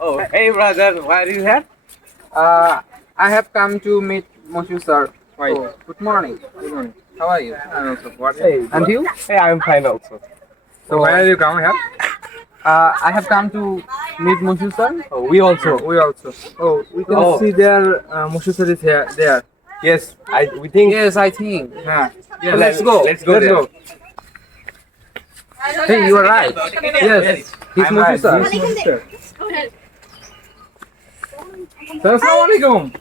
Oh, hey brother, why are you here? I have come to meet Moshu sir. Why? Oh, good morning. Good morning. How are you? I'm also. What? And you? Hey, I'm fine also. So why are you come here? I have come to meet Moshu sir. Oh, we also. We also. Oh, we can Oh. see there. Moshu sir is here. There. Yes, we think. Yes, I think. Yeah. Yes. Let's go. Let's go there. Hey, you are right. Yes. He's I'm Moshu right. sir. He's Moshu sir. Sir, Assalamualaikum.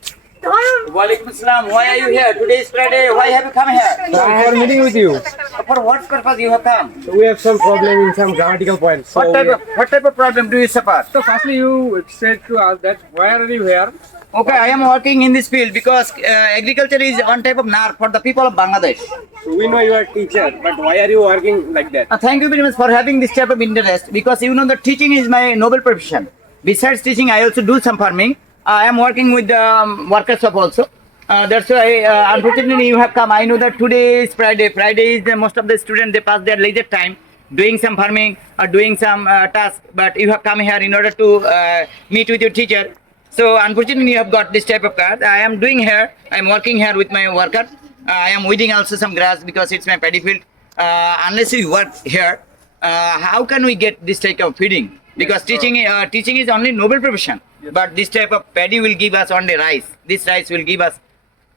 Walaikum Assalam. Why are you here? Today is Friday. Why have you come here? Sir, I have a meeting with you. For what purpose you have come? So we have some problem in some grammatical points. So What type of problem do you suffer? So firstly, you said to us that why are you here? Okay, I am working in this field because agriculture is one type of NAR for the people of Bangladesh. So we know you are a teacher, but why are you working like that? Thank you very much for having this type of interest because you know that teaching is my noble profession. Besides teaching, I also do some farming. I am working with the workers shop also. That's why unfortunately you have come. I know that today is Friday. Friday is most of the students they pass their leisure time doing some farming or doing some task. But you have come here in order to meet with your teacher. So unfortunately you have got this type of card. I am doing here. I am working here with my worker. I am weeding also some grass because it's my paddy field. Unless we work here, how can we get this type of feeding? Because teaching is only noble profession. But this type of paddy will give us only rice. This rice will give us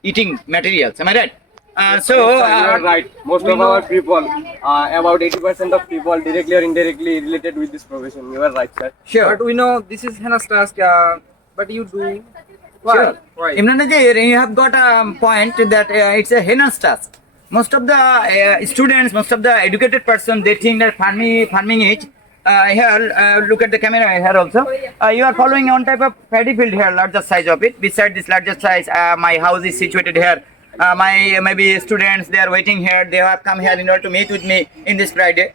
eating materials. Am I right? You are right. Most of our people, about 80% of people, directly or indirectly related with this profession. You are right, sir. Sure. But we know this is Hannah's task. But you do. Sure. Why? Imran Najir, you have got a point that it's a heinous task. Most of the students, most of the educated person, they think that farming is here. Look at the camera here also. You are following on type of paddy field here, larger size of it. Beside this larger size, my house is situated here. My maybe students they are waiting here. They have come here in order to meet with me in this Friday.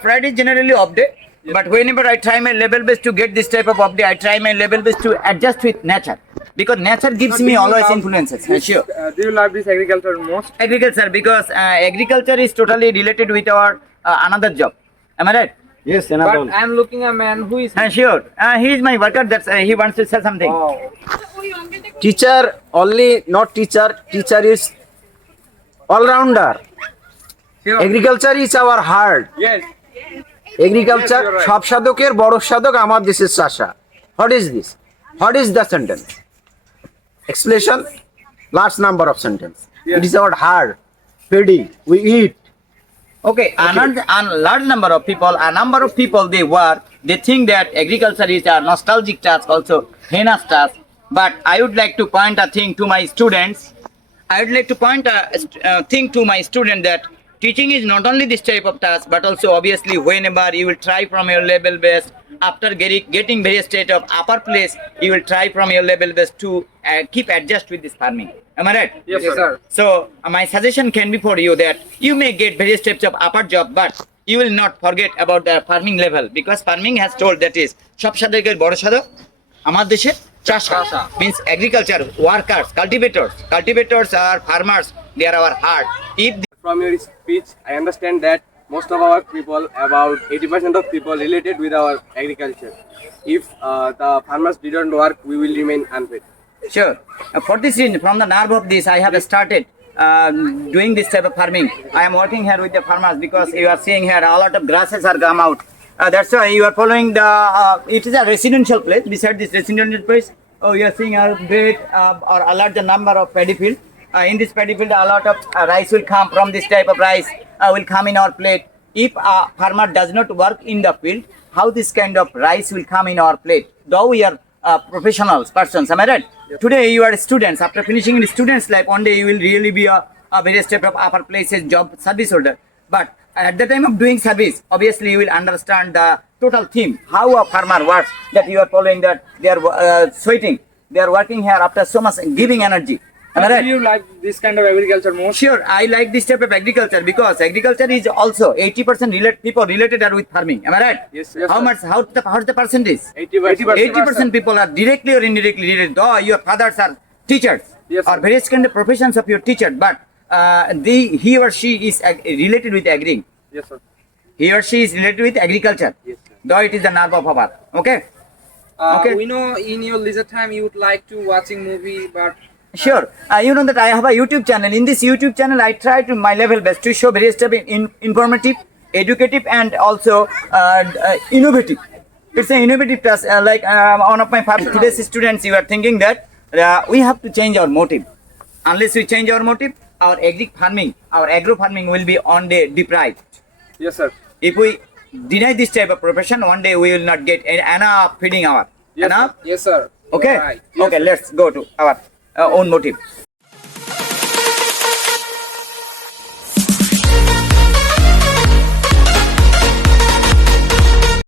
Friday is generally off day. But whenever I try my level best to get this type of update, I try my level best to adjust with nature. Because nature gives me always influences. Sure. Do you love this agriculture most? Agriculture, because agriculture is totally related with our another job. Am I right? Yes, But I'm looking a man who is. Sure. He is my worker. That's he wants to say something. Wow. Teacher only not teacher. Teacher is all-rounder. Sure. Agriculture is our heart. Yes. Agriculture Yes, you're right. সব সাধকের বড় সাধক আমার দেশের চাষা. What is this? What is the sentence? Explanation. Large number of sentence. Yes. It is our heart. Feeding. We eat. Okay, a large number of people they work, they think that agriculture is a nostalgic task, also heinous task. But I would like to point a thing to my students. I would like to point a thing to my student that teaching is not only this type of task, but also obviously whenever you will try from your level best, after getting various state of upper place, you will try from your level best to keep adjust with this farming. Am I right? Yes, sir. So my suggestion can be for you that you may get various types of upper job, but you will not forget about the farming level because farming has told that is সব সাধকের বড় সাধক আমার দেশে চাষা means agriculture workers, cultivators are farmers. They are our heart. If From your speech, I understand that most of our people, about 80% of people, related with our agriculture. If the farmers didn't work, we will remain unfit. Sure. For this reason, from the nerve of this, I have started doing this type of farming. I am working here with the farmers because you are seeing here a lot of grasses are come out. That's why you are following the. It is a residential place. Beside this residential place, you are seeing a great or a larger number of paddy field. In this paddy field, a lot of rice will come from this type of rice will come in our plate. If a farmer does not work in the field, how this kind of rice will come in our plate? Though we are professionals, persons, am I right? Today you are students. After finishing in student's life, one day you will really be a various type of upper places job service holder. But at the time of doing service, obviously you will understand the total theme, how a farmer works, that you are following that they are sweating, they are working here after so much giving energy. Am I right? Do you like this kind of agriculture most? Sure, I like this type of agriculture because agriculture is also 80% people related are with farming. Am I right? Yes, yes, How sir. much? How's the percentage? 80%. 80% people are directly or indirectly related. Though your fathers are teachers Yes, or sir. various kind of professions of your teacher, but he or she is related with agri. Yes, sir. He or she is related with agriculture. Yes, sir. Though it is the nerve of our. Okay. Okay. We know in your leisure time you would like to watching movie, but Sure. You know that I have a YouTube channel. In this YouTube channel, I try to my level best to show various type of informative, educative, and also innovative. It's an innovative task. Like one of my today's students, you are thinking that we have to change our motive. Unless we change our motive, our agro farming will be on day deprived. Yes, sir. If we deny this type of profession, one day we will not get enough feeding hour. Yes, Enough? yes sir. Okay. Right. Okay. Let's go to our own motive.